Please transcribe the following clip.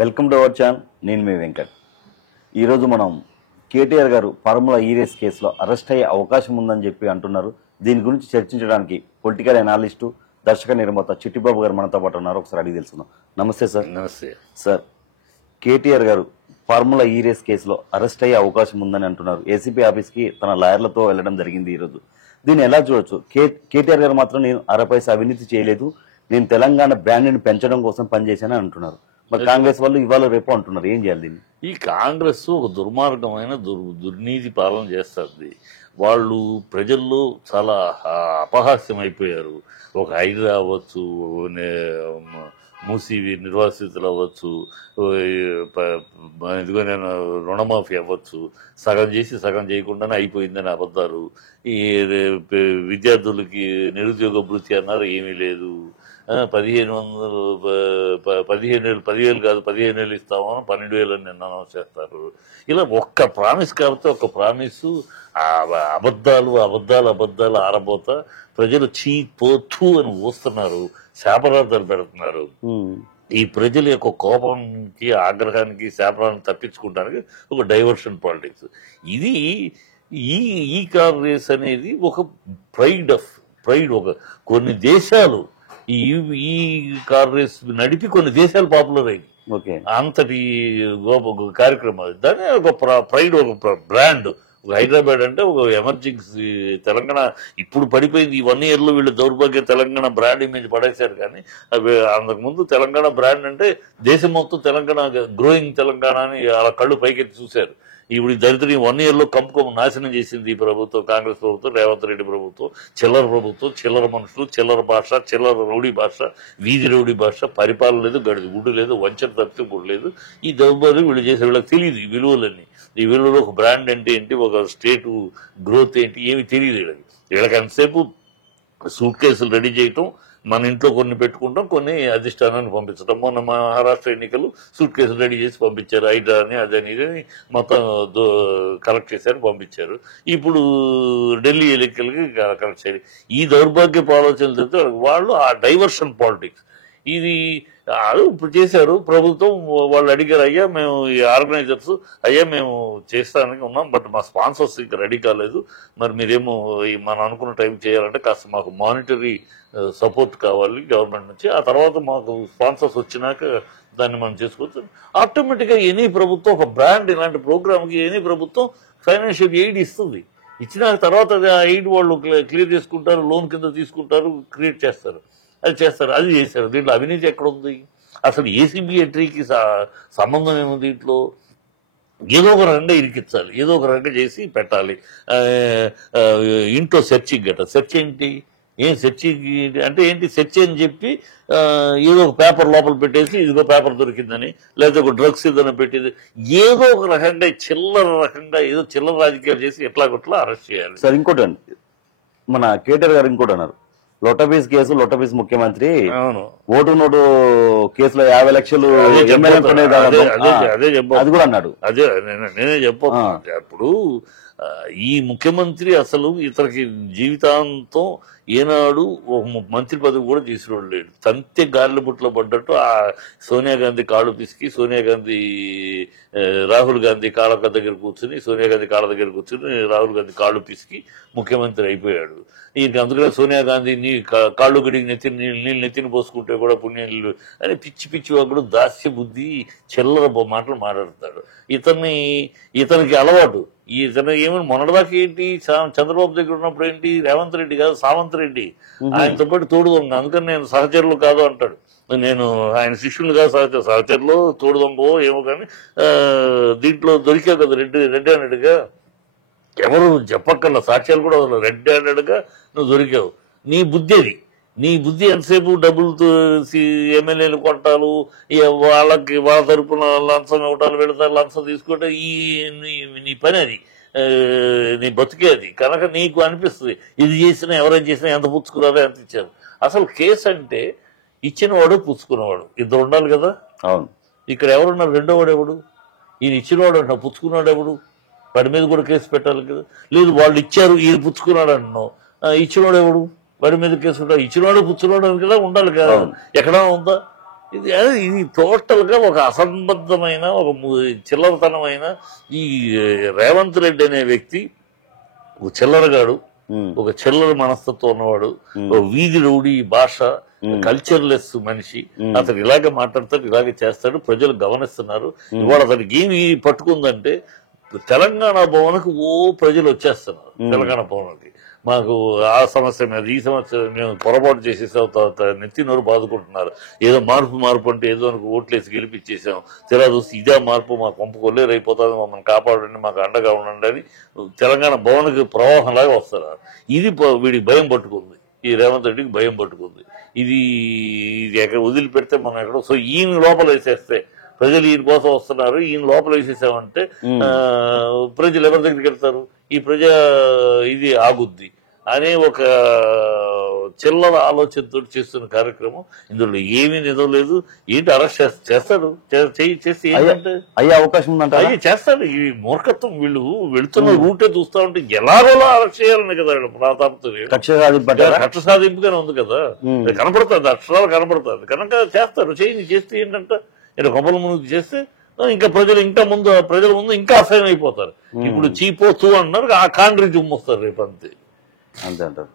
Welcome to our channel. నేను మీ వెంకట్. ఈరోజు మనం కేటీఆర్ గారు ఫార్ములా ఈ రేస్ కేసులో అరెస్ట్ అయ్యే అవకాశం ఉందని చెప్పి అంటున్నారు. దీని గురించి చర్చించడానికి పొలిటికల్ అనాలిస్టు, దర్శక నిర్మాత చిట్టిబాబు గారు మనతో పాటు ఉన్నారు. ఒకసారి అడిగి తెలుసుకుందాం. నమస్తే సార్. నమస్తే సార్, కేటీఆర్ గారు ఫార్ములా ఈ రేస్ కేసులో అరెస్ట్ అయ్యే అవకాశం ఉందని అంటున్నారు. ఏసీపీ ఆఫీస్కి తన లాయర్లతో వెళ్ళడం జరిగింది ఈరోజు. దీన్ని ఎలా చూడొచ్చు? కేటీఆర్ గారు మాత్రం నేను 60 పైసా అవినీతి చేయలేదు, నేను తెలంగాణ బ్రాండ్ని పెంచడం కోసం పనిచేశానని అంటున్నారు. మరి కాంగ్రెస్ వాళ్ళు ఇవాళ రేపు అంటున్నారు. ఏం చేయాలి దీన్ని? ఈ కాంగ్రెస్ ఒక దుర్మార్గమైన దుర్నీతి పాలన చేస్తుంది. వాళ్ళు ప్రజల్లో చాలా అపహాస్యం అయిపోయారు. ఒక హైడ్రా అవ్వచ్చు, మూసీ నిర్వాసితులు అవ్వచ్చు, ఇదిగో నేను రుణమాఫీ అవ్వచ్చు, సగం చేసి సగం చేయకుండానే అయిపోయిందని అబద్ధాలు. ఈ విద్యార్థులకి నిరుద్యోగ భృతి అన్నారు, ఏమీ లేదు. 10,000 కాదు 15,000 ఇస్తామని 12,000 నిన్న అనౌన్స్ చేస్తారు. ఇలా ఒక్క ప్రామిస్ కాబట్టి ఒక్క ప్రామిస్ అబద్ధాలు ఆరబోతా ప్రజలు చీపోతూ అని ఊస్తున్నారు, శాపరార్థాలు పెడుతున్నారు. ఈ ప్రజల యొక్క కోపానికి, ఆగ్రహానికి, శాపరాన్ని తప్పించుకోవడానికి ఒక డైవర్షన్ పాలిటిక్స్ ఇది. ఈ కార్ రేస్ అనేది ఒక ప్రైడ్ ఒక కొన్ని దేశాలు ఈ కార్ రేస్ నడిపి కొన్ని దేశాలు పాపులర్ అయింది. అంతటి కార్యక్రమాలు. దాన్ని ఒక ప్రైడ్, ఒక బ్రాండ్. ఒక హైదరాబాద్ అంటే ఒక ఎమర్జెన్సీ తెలంగాణ ఇప్పుడు పడిపోయింది. ఈ 1 year లో వీళ్ళు దౌర్భాగ్య తెలంగాణ బ్రాండ్ ఇమేజ్ పడేశారు. కానీ అంతకుముందు తెలంగాణ బ్రాండ్ అంటే దేశం మొత్తం తెలంగాణ, గ్రోయింగ్ తెలంగాణ అని అలా కళ్ళు పైకెత్తి చూశారు. ఇప్పుడు ఈ దరిద్రం 1 year లో కంపుకోము నాశనం చేసింది ఈ ప్రభుత్వం, కాంగ్రెస్ ప్రభుత్వం, రేవంత్ రెడ్డి ప్రభుత్వం. చిల్లర ప్రభుత్వం, చిల్లర మనుషులు, చిల్లర భాష, చిల్లర రౌడీ భాష, వీధి రౌడీ భాష, పరిపాలన లేదు, గడిది గుడ్డు లేదు, వంచన తప్పితే గుడ్డు లేదు. ఈ దౌర్భాగ్యం వీళ్ళు చేసే వీళ్ళకి తెలియదు ఈ విలువలన్నీ. ఈ విలువలో ఒక బ్రాండ్ అంటే ఏంటి, ఒక స్టేట్ గ్రోత్ ఏంటి, ఏమి తెలియదు వీళ్ళకి. వీళ్ళకి అంతసేపు సూట్ కేసులు రెడీ చేయటం, మన ఇంట్లో కొన్ని పెట్టుకుంటాం, కొన్ని అధిష్టానాన్ని పంపించడం. మొన్న మహారాష్ట్ర ఎన్నికలు సూట్ కేసులు రెడీ చేసి పంపించారు. హైడ్రా అని అదని ఇదని మొత్తం కలెక్ట్ చేశారు, పంపించారు. ఇప్పుడు ఢిల్లీ ఎన్నికలకి కలెక్ట్ చేయాలి. ఈ దౌర్భాగ్యపు ఆలోచనలు తెలిస్తే వాళ్ళు ఆ డైవర్షన్ పాలిటిక్స్ ఇది ఇప్పుడు చేశారు. ప్రభుత్వం వాళ్ళు అడిగారు, అయ్యా మేము ఈ ఆర్గనైజర్స్, అయ్యా మేము చేస్తానికి ఉన్నాం, బట్ మా స్పాన్సర్స్ ఇంకా రెడీ కాలేదు, మరి మీరేమో మనం అనుకున్న టైం చేయాలంటే కాస్త మాకు మానిటరీ సపోర్ట్ కావాలి గవర్నమెంట్ నుంచి, ఆ తర్వాత మాకు స్పాన్సర్స్ వచ్చినాక దాన్ని మనం చేసుకోవచ్చు. ఆటోమేటిక్గా ఎనీ ప్రభుత్వం ఒక బ్రాండ్ ఇలాంటి ప్రోగ్రామ్కి ఎనీ ప్రభుత్వం ఫైనాన్షియల్ ఎయిడ్ ఇస్తుంది. ఇచ్చిన తర్వాత ఆ ఎయిడ్ వాళ్ళు క్లియర్ చేసుకుంటారు, లోన్ కింద తీసుకుంటారు, క్రియేట్ చేస్తారు, అది చేస్తారు, అది చేశారు. దీంట్లో అవినీతి ఎక్కడుంది? అసలు ఏసీబీ ఎంట్రీకి సంబంధం ఏముంది దీంట్లో? ఏదో ఒక రకంగా ఇరికించాలి, ఏదో ఒక రకంగా చేసి పెట్టాలి. ఇంట్లో సెర్చింగ్ గట్ట, సెర్చ్ ఏంటి, ఏం సెర్చింగ్ అంటే ఏంటి? సెర్చ్ అని చెప్పి ఏదో ఒక పేపర్ లోపల పెట్టేసి ఇదిగో పేపర్ దొరికిందని, లేదా ఒక డ్రగ్స్ ఏదైనా పెట్టేది, ఏదో ఒక రకంగా చిల్లర రకంగా ఏదో చిల్లర రాజకీయాలు చేసి ఎట్లాగొట్లా అరెస్ట్ చేయాలి. సార్, ఇంకోటి అండి, మన కేటీఆర్ గారు ఇంకోటి అన్నారు, లొట్టపీస్ కేసు, లొట్టపీస్ ముఖ్యమంత్రి ఓటు నోటు కేసులో 50 లక్షలు అది కూడా అన్నాడు. నేనే చెప్పబోతున్నా. అప్పుడు ఈ ముఖ్యమంత్రి అసలు ఇతనికి జీవితాంతం ఏనాడు ఒక మంత్రి పదవి కూడా తీసుకురాడు లేడు. తంతే గాలిలో బుట్లో పడ్డట్టు ఆ సోనియా గాంధీ కాళ్ళు పిసికి, సోనియా గాంధీ రాహుల్ గాంధీ కాళ్ళ దగ్గర కూర్చుని, సోనియా గాంధీ కాళ్ళ దగ్గర కూర్చుని రాహుల్ గాంధీ కాళ్ళు పిసికి ముఖ్యమంత్రి అయిపోయాడు. ఈయనకి అందుకనే సోనియా గాంధీని కాళ్ళు గడికి నీళ్ళు నెత్తిని పోసుకుంటే కూడా పుణ్యం అని పిచ్చి వాడు దాస్య బుద్ధి చిల్లర మాటలు మాట్లాడతాడు. ఇతనికి అలవాటు. ఇతను ఏమైనా మొన్నటిదాకా ఏంటి, చంద్రబాబు దగ్గర ఉన్నప్పుడు ఏంటి, రేవంత్ రెడ్డి కాదు సావంత్ రెడ్డి ఆయనతో పాటు తోడు దొంగ, అందుకని నేను సహచరులు కాదు అంటాడు. నేను ఆయన శిష్యులు కాదు, సహచరులు తోడు దొంగో ఏమో, కానీ దీంట్లో దొరికావు కదా రెడ్ హ్యాండెడ్గా. ఎవరు చెప్పక్కర్లా, సాక్ష్యాలు కూడా రెడ్ హ్యాండెడ్గా నువ్వు దొరికావు. నీ బుద్ధి అది. నీ బుద్ధి ఎంతసేపు డబ్బులతో ఎమ్మెల్యేలు కొట్టాలు, వాళ్ళ తరపున లంచం ఇవ్వటాలు, పెడతారు లంచం తీసుకుంటే నీ పని అది, నీ బతికే అది. కనుక నీకు అనిపిస్తుంది ఇది చేసినా, ఎవరైనా చేసినా ఎంత పుచ్చుకున్నారో ఎంత ఇచ్చారు. అసలు కేసు అంటే ఇచ్చినవాడు పుచ్చుకున్నవాడు ఇద్దరు ఉండాలి కదా. అవును, ఇక్కడ ఎవరున్నారు? రెండో వాడు ఎవడు? ఈయన ఇచ్చినవాడు అంటున్నావు, పుచ్చుకున్నాడు ఎవడు? వాడి మీద కూడా కేసు పెట్టాలి కదా. లేదు వాళ్ళు ఇచ్చారు, ఈయన పుచ్చుకున్నాడు అంటున్నావు, ఇచ్చినవాడు ఎవడు? వాడి మీద కేసు ఉంటాడు. ఇచ్చినవాడు పుచ్చుకున్నాడు కదా ఉండాలి కదా. ఎక్కడా ఉందా? ఇది టోటల్ గా ఒక అసంబద్ధమైన ఒక చిల్లరతనమైన ఈ రేవంత్ రెడ్డి అనే వ్యక్తి ఒక చిల్లరగాడు, ఒక చిల్లర మనస్తత్వం ఉన్నవాడు, ఒక వీధి రౌడీ భాష, కల్చర్లెస్ మనిషి. అతను ఇలాగే మాట్లాడతాడు, ఇలాగే చేస్తాడు, ప్రజలు గమనిస్తున్నారు. ఇవాళ అతనికి ఏమి పట్టుకుందంటే తెలంగాణ భవన్కి ప్రజలు వచ్చేస్తున్నారు. తెలంగాణ భవన్కి మాకు ఆ సమస్య మీద ఈ సమస్య మేము పొరపాటు చేసేసాం, తర్వాత నెత్తి నోరు బాదుకుంటున్నారు. ఏదో మార్పు అంటే ఏదో ఓట్లేసి గెలిపించేసాం, తెరా చూసి ఇదే మార్పు మా కొంప కొల్లేరు అయిపోతుంది, మమ్మల్ని కాపాడండి, మాకు అండగా ఉండండి అని తెలంగాణ భవన్కి ప్రవాహంలాగా వస్తున్నారు. ఇది వీడికి భయం పట్టుకుంది, ఈ రేవంత్ రెడ్డికి భయం పట్టుకుంది. ఇది ఎక్కడ వదిలిపెడితే మనం ఎక్కడ సో ఈయన లోపల వేసేస్తే ప్రజలు ఈయన కోసం వస్తున్నారు, ఈయన లోపల వేసేసామంటే ప్రజలు ఎవరి దగ్గరికి వెళ్తారు, ఈ ఇది ఆగుద్ది అనే ఒక చిల్లర ఆలోచనతో చేస్తున్న కార్యక్రమం. ఇందులో ఏమీ నిజం లేదు. ఏంటి అరెస్ట్ చేస్తాడు, చేసి ఏంటంటే అయ్యే అవకాశం ఉందంట. అయ్యి చేస్తాడు. ఈ మూర్ఖత్వం వీళ్ళు వెళుతున్న రూటే చూస్తా ఉంటే ఎలాగోలా అరెస్ట్ చేయాలని కదా కక్ష సాధింపుగానే ఉంది కదా, కనపడుతుంది, అక్షరాలు కనపడుతుంది కనుక చేస్తారు. చేస్తే ఏంటంటే ఇలా కొమ్మల ముందు చేస్తే ఇంకా ప్రజల ముందు ఇంకా అసహ్యం అయిపోతారు. ఇప్పుడు చీపో చూ అంటున్నారు, ఆ కాండ్రి జుమ్మొస్తారు రేపు అంతే అంటారు.